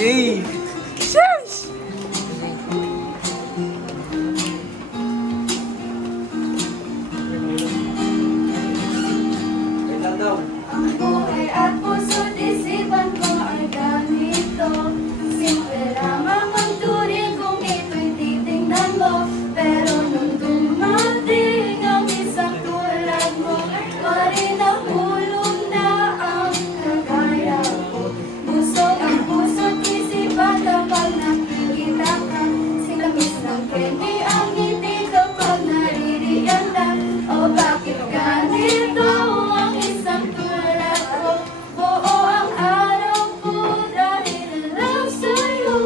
Hey! Cheers! Ang buhay at puso't isipan ko ay ganito. Simple lamang ang turing kung ito'y titingnan mo. Pero nung dumating ang isang tulad mo, pari nahulog na ang kagaya ko. Busog ang puso't isipan kapag nakikita ka. Sinamis ng kemi ang ngiti kapag naririyan ka. O bakit ganito ang isang tulad ko? Buo ang araw ko dahil lang sa'yo.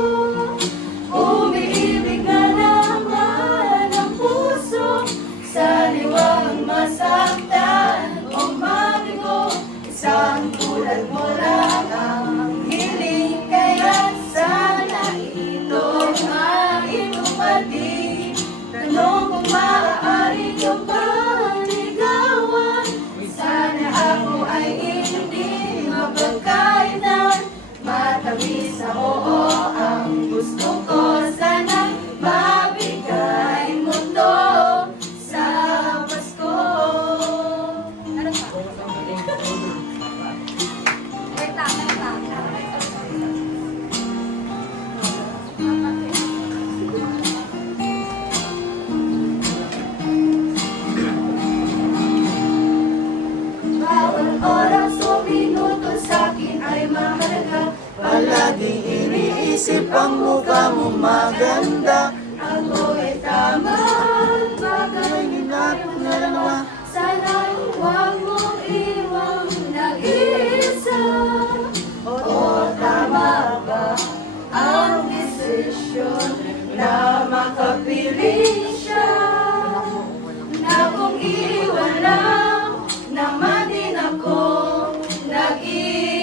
Umiibig na naman ang puso sa liwang masaktan o mabigo. Isang tulad mo lang ang hiling, kaya sana ito ay tumadi. Tanong kung maaari ka ba ligawan? Sana ako ay hindi mapagkaitan. Matamis sa oo ang gusto ko. Sana mabigay mo to sa Pasko. Ano pa? Bawat oras o minuto sa'kin ay mahalaga. Palaging iniisip ang mukha mo maganda. Ako ay tama, bagay Hinapon na dalawa. sana huwag mo iwang nag-iisa. O tama ba ang desisyon na makapiling siya? Na kung iwan lang naman din ako nag-iisa.